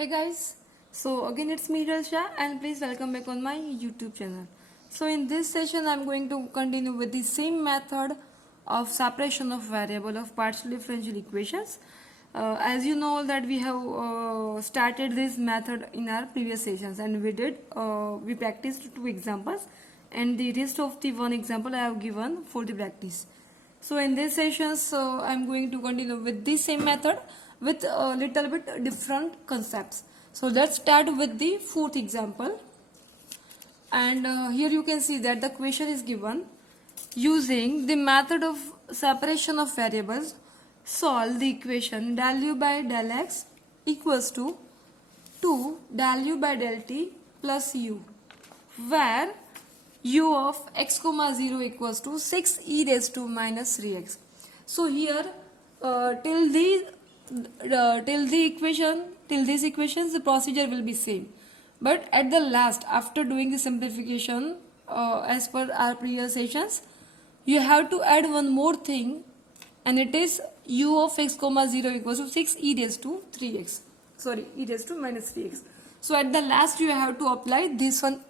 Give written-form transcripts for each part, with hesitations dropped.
Hey guys, so again it's me Shah and please welcome back on my YouTube channel. So in this session I'm going to continue with the same method of separation of variable of partial differential equations. As you know that we have started this method in our previous sessions and we practiced two examples and the rest of the one example I have given for the practice. So in this session, I'm going to continue with the same method with a little bit different concepts. So let's start with the fourth example. And here you can see that the question is given using the method of separation of variables. Solve the equation del u by del x equals to 2 del u by del t plus u, where u of x comma 0 equals to 6 e raised to minus 3x. So here till this equations the procedure will be same, but at the last after doing the simplification as per our previous sessions, you have to add one more thing, and it is u of x comma 0 equals to 6 e raised to 3x, sorry, e raised to minus 3x. So at the last you have to apply this one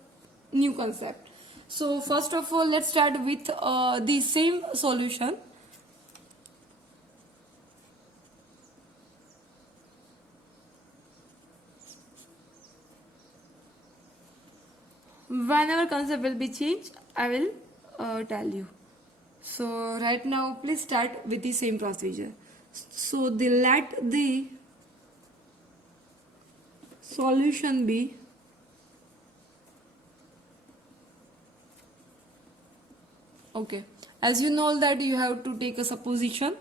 new concept. So first of all, let's start with the same solution. Whenever concept will be changed, I will tell you. So right now, please start with the same procedure. So let the solution be okay. As you know that you have to take a supposition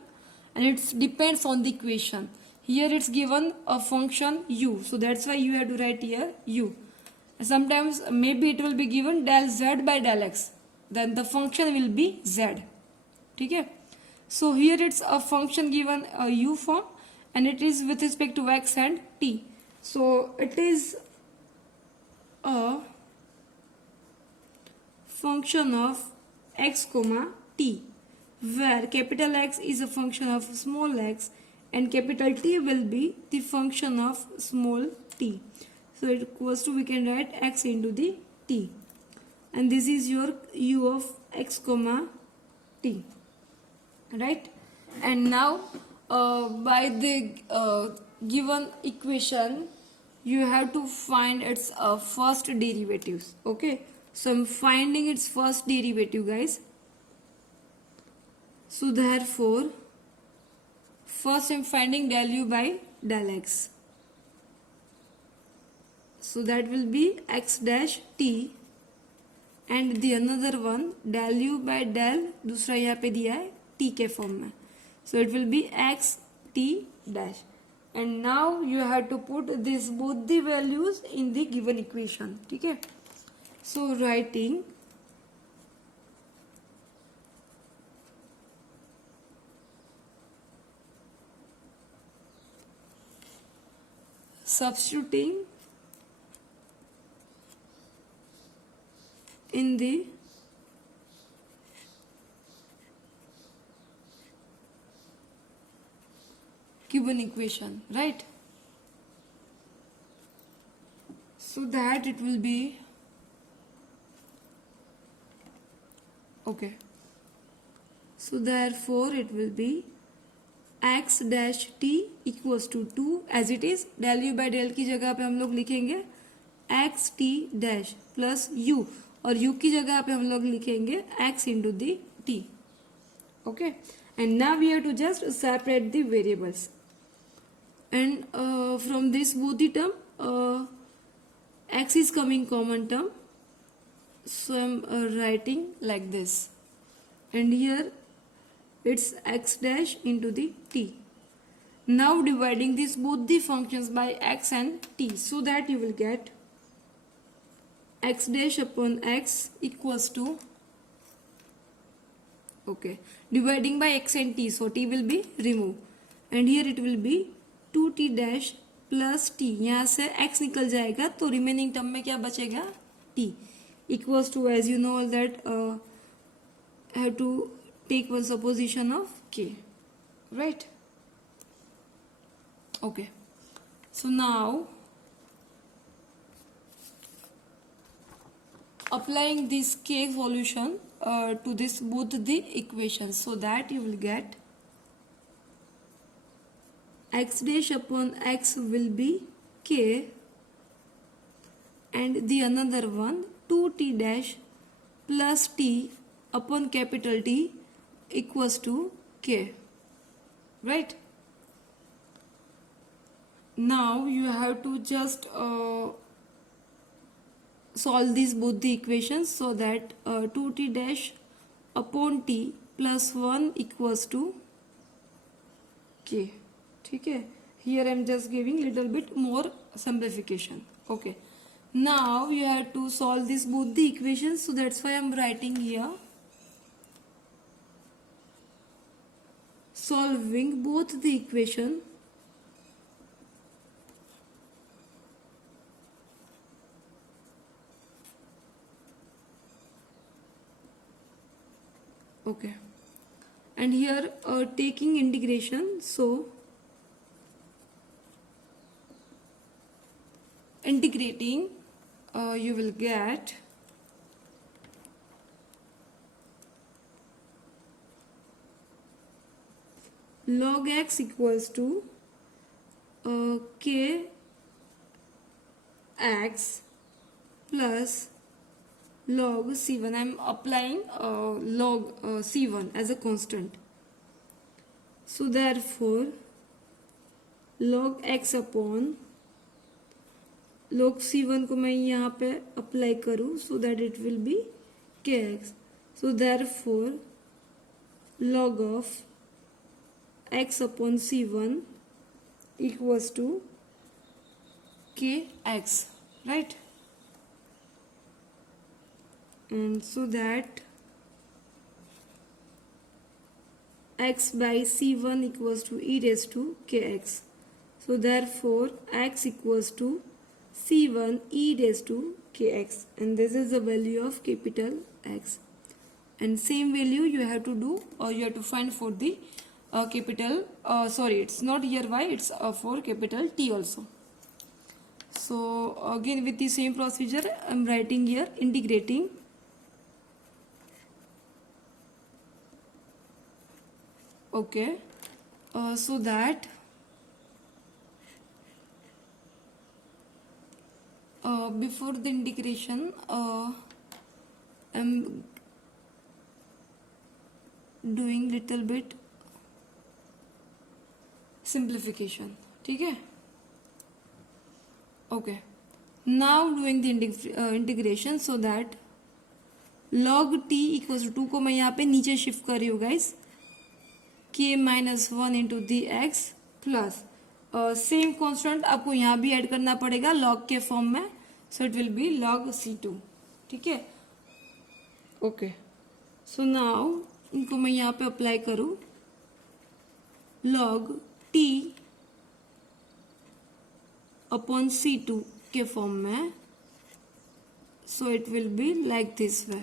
and it depends on the equation. Here it's given a function u, so that's why you have to write here u. Sometimes maybe it will be given del z by del x, then the function will be z. Okay? So here it's a function given a u form and it is with respect to x and t. So it is a function of x comma t, where capital X is a function of small x and capital T will be the function of small t. So it equals to, we can write x into the t, and this is your u of x comma t, right? And now by the given equation you have to find its first derivatives. Okay, so I'm finding its first derivative, guys. So therefore first I'm finding del u by del x, so that will be x dash t, and the another one del u by del, दूसरा यहाँ पे दिया है t के form में, so it will be x t dash. And now you have to put this both the values in the given equation. ठीक है? So writing substituting in the given equation, right? So that it will be okay. So therefore it will be x dash t equals to 2, as it is del u by del की जगह पे हम लोग लिखेंगे x t dash plus u, और u की जगह पे हम लोग लिखेंगे x into the t. Okay, and now we have to just separate the variables, and from this both the term x is coming common term, so I'm writing like this, and here it's x dash into the t. Now dividing this both the functions by x and t, so that you will get x dash upon x equals to, okay, dividing by x and t, so t will be removed, and here it will be 2t dash plus t, यहाँ से x निकल जाएगा तो remaining term में क्या बचेगा t equals to, as you know that I have to take one supposition of k, right? Okay, so now applying this k solution to this both the equations, so that you will get x dash upon x will be k, and the another one 2t dash plus t upon capital T equals to k, right? Now you have to just solve these both the equations, so that 2t dash upon t plus 1 equals to k. ठीक है, here I am just giving little bit more simplification. Okay, now you have to solve this both the equations, so that's why I am writing here solving both the equation. Okay, and here taking integration, so integrating you will get log x equals to k x plus log c1. I am applying log c1 as a constant, so therefore log x upon log c1 को मैं यहाँ पे apply करूँ, so that it will be kx. So therefore log of x upon c1 equals to kx, right? And so that x by c1 equals to e raised to kx. So therefore x equals to c1 e raised to kx, and this is the value of capital X. And same value you have to do, or you have to find for the capital sorry, it's not here y, it's for capital T also. So again with the same procedure I am writing here integrating okay, so that before the integration I'm doing little bit simplification. ठीक है, okay, now doing the integration, so that log t equals to 2 को मैं यहाँ पे नीचे shift कर रही हूँ गाइस, k माइनस 1 इंटू दी एक्स प्लस सेम कॉन्स्टेंट आपको यहाँ भी ऐड करना पड़ेगा log के फॉर्म में, so it will B log c2. ठीक है, ओके, सो नाउ इनको मैं यहाँ पे अप्लाई करूँ log t अपॉन c2 के फॉर्म में, so it will be like this way.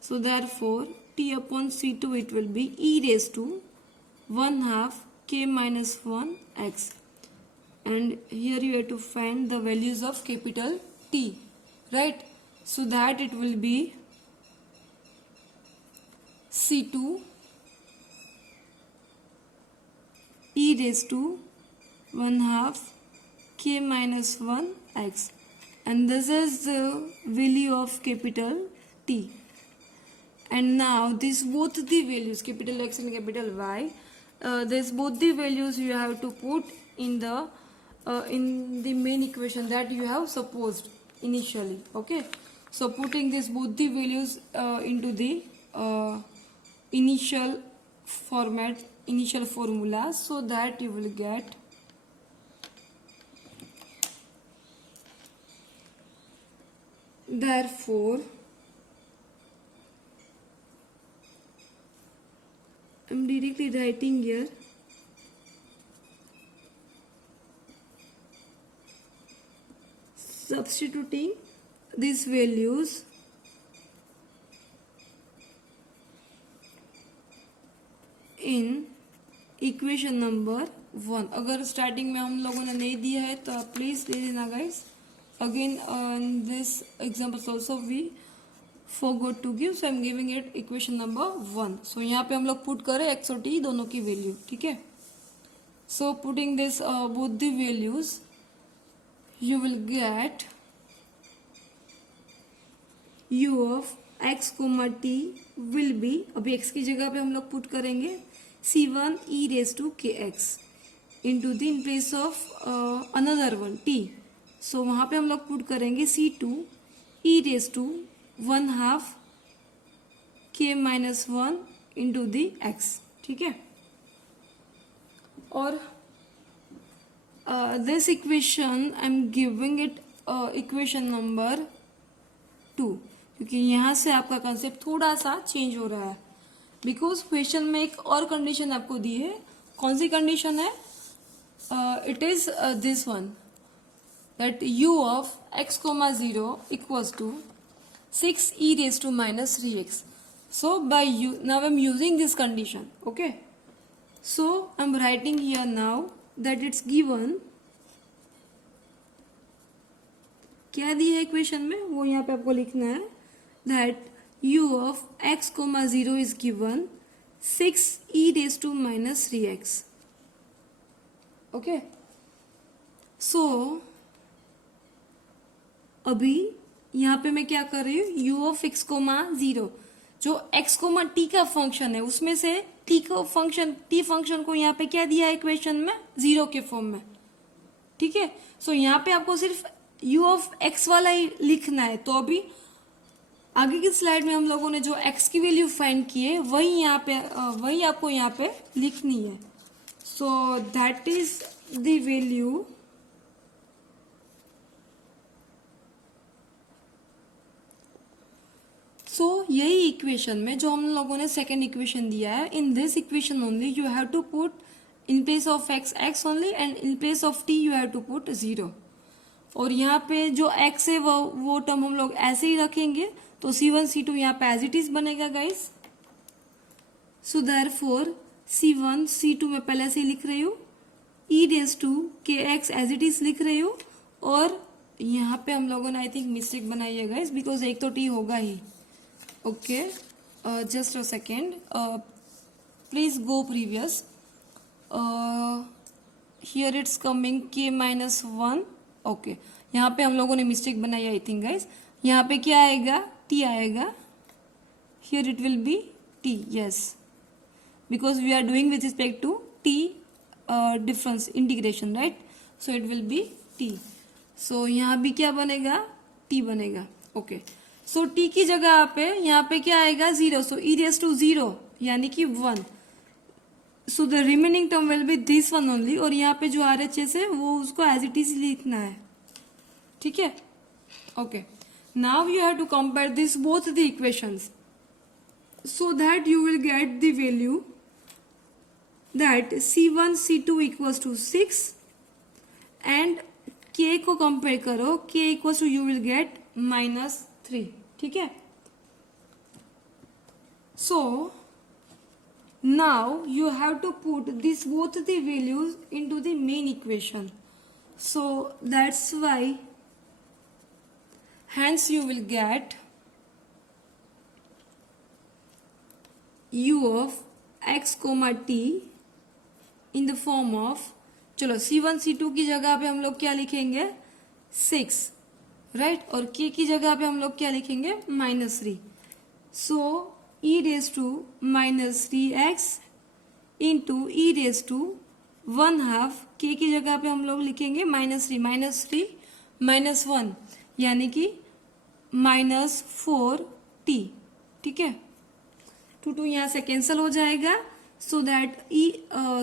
So therefore t upon c2 it will be e raised to 1/2 k minus 1 x, and here you have to find the values of capital T, right? So that it will be c2 e raised to 1/2 k minus 1 x, and this is the value of capital T. And now this both the values capital X and capital Y, this both the values you have to put in the main equation that you have supposed initially. Okay, so putting this both the values into the initial format, initial formula, so that you will get therefore I'm directly writing here substituting these values in equation number 1. अगर starting में हम लोगों ने नहीं दिया है तो आप प्लीज दे देना guys, again in this example also we forgot to give, so I'm giving it equation number 1. So यहाँ पे हम लोग पुट करें x और t दोनों की वैल्यू, ठीक है. So putting this both the values, you will get u of x comma t will be, अभी x की जगह पे हम लोग पुट करेंगे c1 e raised to kx into the in place of another one t. So वहाँ पे हम लोग पुट करेंगे c2 e raised to 1/2 k minus 1 into the x, ठीक है. और this equation I'm giving it equation number 2, क्योंकि यहाँ से आपका कंसेप्ट थोड़ा सा चेंज हो रहा है, बिकॉज क्वेश्चन में एक और कंडीशन आपको दी है. कौन सी कंडीशन है? It is this one, that u of x comma 0 equals to 6 e raised to minus 3x. So by now I'm using this condition, okay. So I'm writing here now that it's given, क्या दिया है equation में वो यहाँ पे आपको लिखना है, that u of x comma 0 is given 6 e raised to minus 3x, okay. So अभी यहाँ पे मैं क्या कर रही हूँ, u of x comma 0 जो x comma t का फंक्शन है उसमें से t फंक्शन को यहाँ पे क्या दिया है इक्वेशन में, 0 के फॉर्म में, ठीक है. सो यहाँ पे आपको सिर्फ u of x वाला ही लिखना है. तो अभी आगे की स्लाइड में हम लोगों ने जो x की वैल्यू फाइंड की है वही आपको यहाँ पे लिखनी है. So that is the value यही इक्वेशन में जो हम लोगों ने सेकेंड इक्वेशन दिया है, in this equation only you have to put in place of x only and in place of t you have to put 0. और यहाँ पे जो x है वो टर्म हम लोग ऐसे ही रखेंगे, तो c1 c2 यहाँ पे एज इट इज बनेगा guys. So therefore c1 c2 में पहले से ही लिख रही हूँ, e raised to kx as it is लिख रही हूँ. और यहाँ पे हम लोगों ने आई थिंक मिस्टेक बनाई है गाइस, बिकॉज एक तो t होगा ही. Okay, just a second. Please go previous. Here it's coming k minus 1. Okay, यहाँ पे हम लोगों ने मिस्टेक बनाई आई थिंक गाइस. यहाँ पे क्या आएगा, t आएगा. Here it will be t. Yes, because we are doing with respect to t difference integration, right? So it will be t. So यहाँ भी क्या बनेगा, t बनेगा. Okay. सो t की जगह पे यहाँ पे क्या आएगा, 0. सो e raised to 0 यानी कि 1. So the remaining term will be this one only. और यहाँ पे जो RHS है वो उसको एज इट इज लिखना है, ठीक है. Okay, now you have to compare this both the equations so that you will get the value that c1 c2 equals to 6 and k को कंपेयर करो, k equals to you will get -3, ठीक है. So now you have to put this both the values into the main equation. So that's why hence you will get u of x comma t in the form of, चलो c1 c2 की जगह पे हम लोग क्या लिखेंगे, 6, right. और k की जगह पे हम लोग क्या लिखेंगे, -3. सो e raised to -3x into e raised to 1/2, k की जगह पे हम लोग लिखेंगे -3 -1 यानी कि -4t, ठीक है. 2 यहाँ से कैंसिल हो जाएगा. So that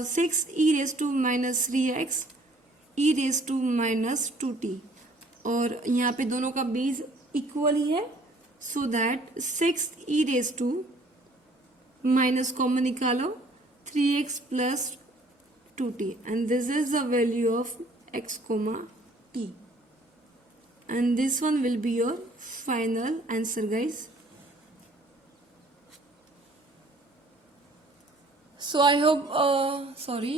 6 e raised to -3x e raised to -2t. और यहाँ पे दोनों का बेस इक्वल ही है. So that 6 e raised to minus common निकालो 3x plus 2t and this is the value of x comma t. And this one will be your final answer, guys. So I hope sorry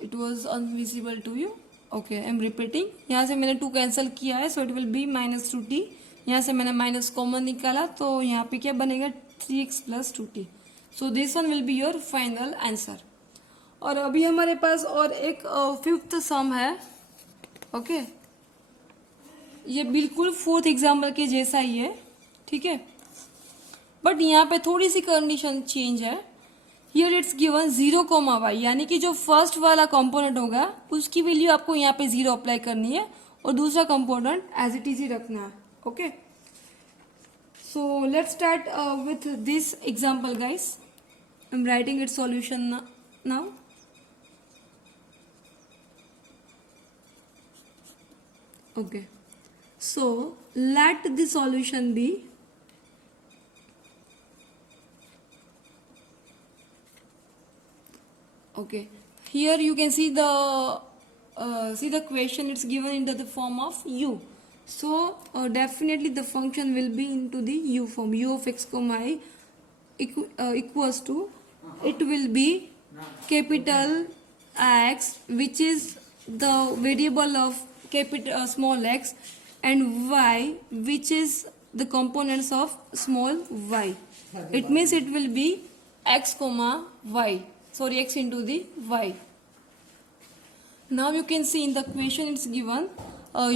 it was invisible to you. Okay, I am repeating, यहाँ से मैंने 2 cancel किया है, so it will B -2t। यहाँ से मैंने minus common निकाला, तो यहाँ पे क्या बनेगा 3x + 2t। So this one will be your final answer. और अभी हमारे पास और एक 5th सम है। ओके, ये बिल्कुल 4th एग्जाम्पल के जैसा ही है, ठीक है, बट यहाँ पे थोड़ी सी कंडीशन चेंज है। हियर इट्स गिवन 0, यानी कि जो फर्स्ट वाला कंपोनेंट होगा उसकी वैल्यू आपको यहाँ पे 0 अप्लाई करनी है और दूसरा कंपोनेंट एज इट इज ही रखना है। Okay, so let's start with this example guys. I am writing it solution now. Okay, so let the solution be okay. Here you can see the question. It's given into the form of u. So definitely the function will be into the u form. U of x comma I equals to, it will be capital X, which is the variable of capital small x, and y, which is the components of small y. It means it will be x comma y, sorry, x into the y. Now you can see in the question it's given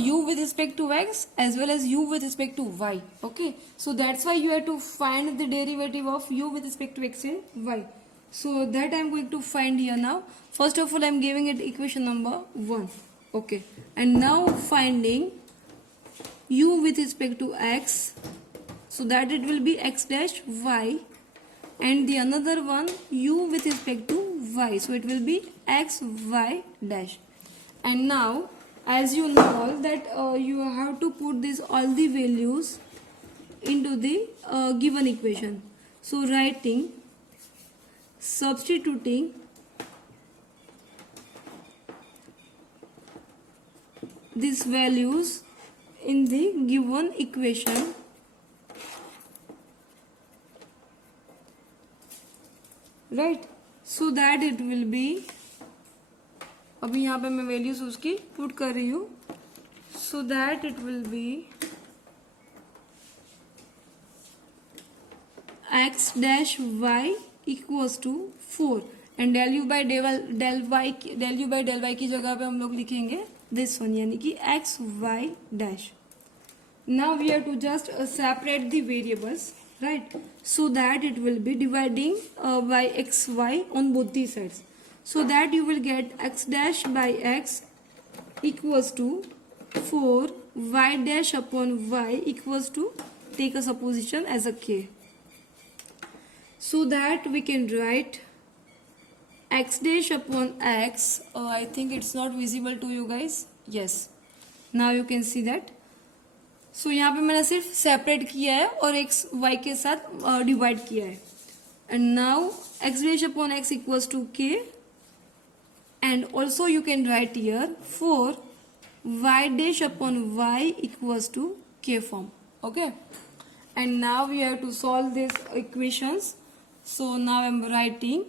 u with respect to x as well as u with respect to y. Okay, so that's why you have to find the derivative of u with respect to x and y. So that I'm going to find here now. First of all, I'm giving it equation number 1. Okay, and now finding u with respect to x, so that it will be x dash y, and the another one u with respect to y, so it will be x y dash. And now as you know that you have to put this all the values into the given equation. So writing, substituting these values in the given equation, right, so that it will be, अभी यहाँ पे मैं values उसकी put कर रही हूँ, so that it will be x dash y equals to 4, and del u by del y की जगह पे हम लोग लिखेंगे this one, यानी कि x y dash. Now we have to just separate the variables, right, so that it will be dividing by x y on both the sides, so that you will get x dash by x equals to 4 y dash upon y equals to, take a supposition as a k, so that we can write x dash upon x. I think it's not visible to you guys. Yes, now you can see that. So यहाँ पे मैंने सिर्फ separate किया है और x y के साथ divide किया है, and now x dash upon x equals to k, and also you can write here 4 y dash upon y equals to k form. Okay, and now we have to solve these equations. So now I'm writing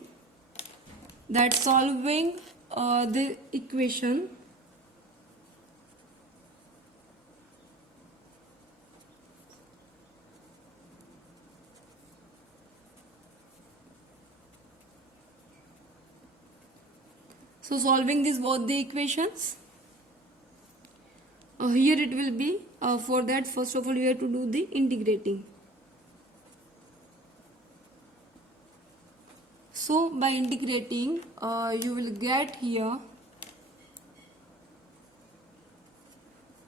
that solving the equation, so solving this both the equations, here it will be, for that first of all you have to do the integrating. So by integrating you will get here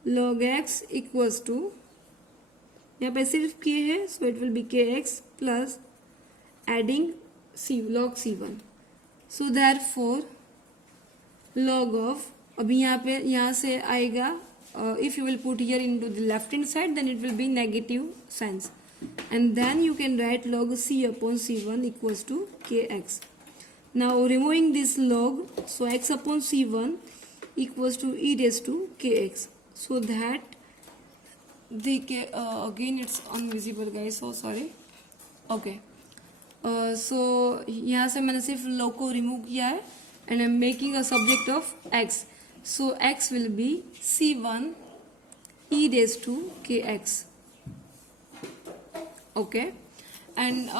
log x equals to, यहाँ पे सिर्फ k है, so it will be kx plus adding log c1, so therefore log of, अभी यहाँ पे यहाँ से आएगा, if you will put here into the left hand side then it will be negative signs, and then you can write log c upon c1 equals to kx. Now removing this log, so x upon c1 equals to e raised to kx, so that the again it's invisible guys, so sorry. Okay, so यहाँ से मैंने सिर्फ log को remove किया है, and I'm making a subject of x. So x will be c1 e raised to kx. Okay, and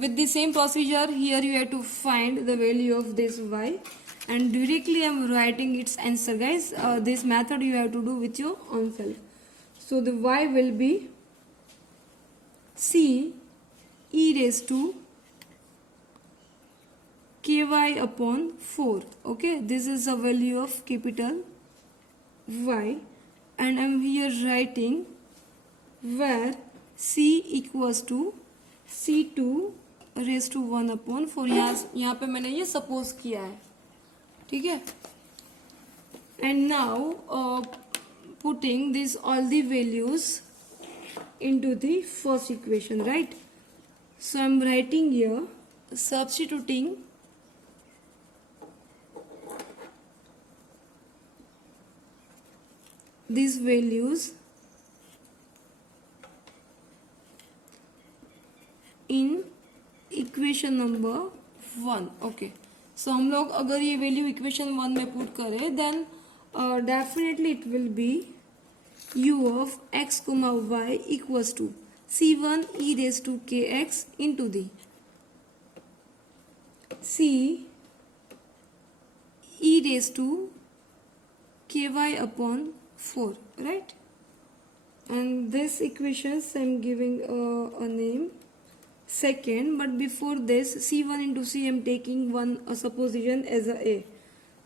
with the same procedure here you have to find the value of this y, and directly I am writing its answer, guys. This method you have to do with your own self. So the y will be c e raised to ky upon 4. Okay, this is the value of capital Y, and I'm here writing where c equals to c2 raised to 1 upon 4. यहाँ पे मैंने ये suppose किया है, ठीक है. And now putting this all the values into the first equation, right? So I'm writing here, substituting these values in equation number 1. Okay, so हम लोग अगर ये वैल्यू इक्वेशन 1 में पुट करें then definitely it will be u of x comma y equals to c1 e raised to kx into the c e raised to ky upon 4, right? And this equations I'm giving a name second, but before this c1 into c I'm taking one supposition as a.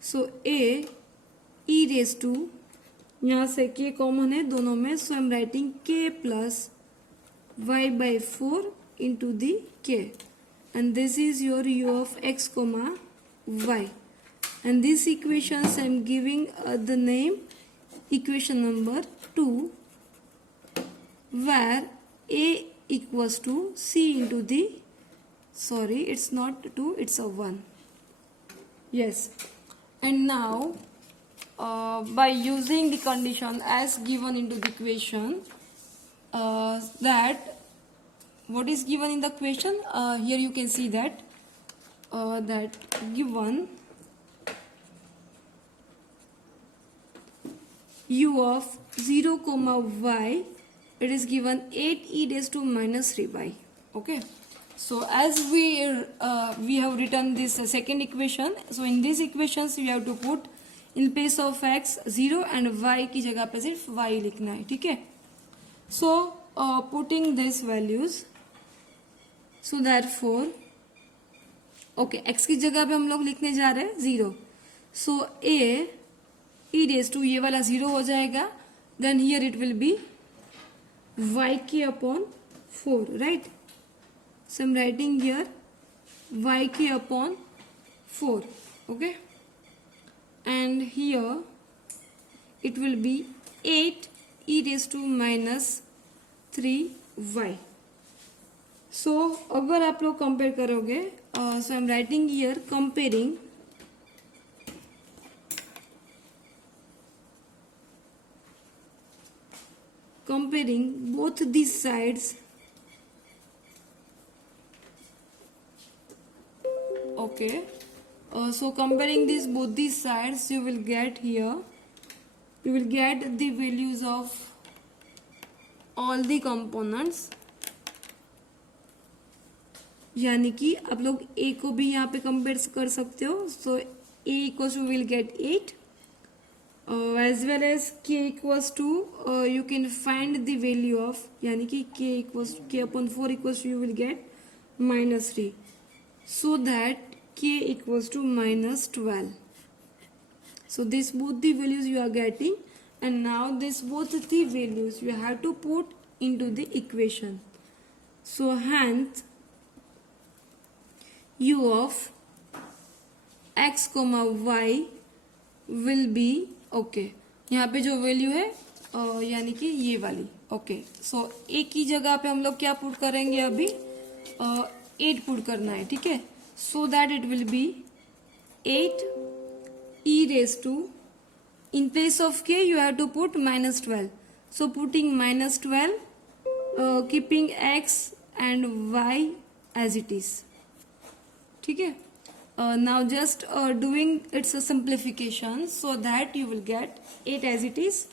So a e raised to, यहाँ से k common है दोनों में, so I'm writing k plus y by 4 into the k, and this is your u of x comma y, and this equations I'm giving the name equation number 2, where a equals to c into the, sorry it's not 2, it's a 1. Yes, and now by using the condition as given into the equation, that what is given in the equation, here you can see that that given u of 0 comma y, it is given 8 e raised to minus 3y. Okay, so as we have written this second equation, so in these equations we have to put in place of x 0 and y की जगह पे सिर्फ y लिखना है, ठीक है. So putting these values, so therefore okay, x की जगह पे हम लोग लिखने जा रहे हैं 0, so a e raised to, ये वाला 0 हो जाएगा, then here it will be yk upon 4, right? So I'm writing here yk upon 4, okay, and here it will be 8 e raised to minus 3y. So अगर आप लोग compare करोगे, so I'm writing here comparing both these sides. Okay, so comparing both these sides, you will get here, you will get the values of all the components, यानी कि आप लोग a को भी यहाँ पे कंपेयर कर सकते हो. So a equals to will get 8, as well as k equals to you can find the value of, यानी कि k equals to k upon 4 equals to you will get minus 3, so that k equals to minus 12. So this both the values you are getting, and now this both the values you have to put into the equation. So hence u of x comma y will be, okay, यहाँ पे जो value है यानी कि ये वाली. Okay, so a की जगह पे हम लोग क्या पुट करेंगे, अभी 8 पुट करना है, ठीक है. So that it will B 8 e raised to, in place of k you have to put minus 12. So putting minus 12, keeping x and y as it is, ठीक है. Now just doing its a simplification, so that you will get 8 as it is,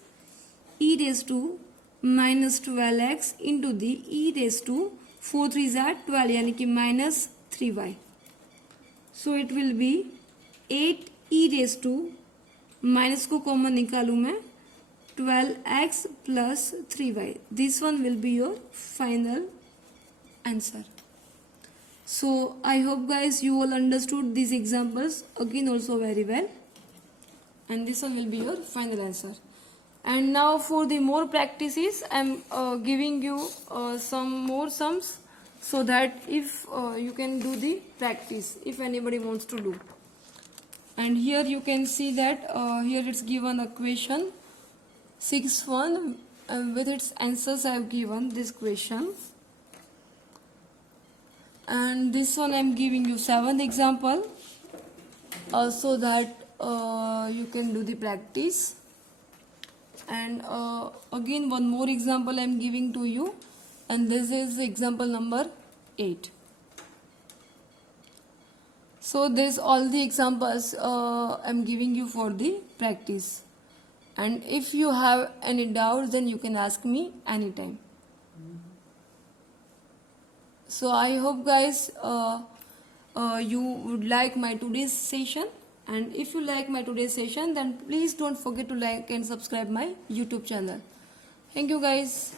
e raised to minus 12x into the e raised to 4 3s are 12 यानी कि minus 3y. So it will be 8 e raised to minus को common निकालूँ मैं 12x plus 3y. This one will be your final answer. So I hope guys you all understood these examples again also very well, and this one will be your final answer. And now for the more practices, I am giving you some more sums, so that if you can do the practice if anybody wants to do. And here you can see that here it's given a question 6-1 with its answers I have given this question. And this one I am giving you 7th example, so that you can do the practice. And again one more example I am giving to you, and this is example number 8. So this all the examples I am giving you for the practice, and if you have any doubts then you can ask me anytime. So I hope guys you would like my today's session, and if you like my today's session then please don't forget to like and subscribe my YouTube channel. Thank you guys.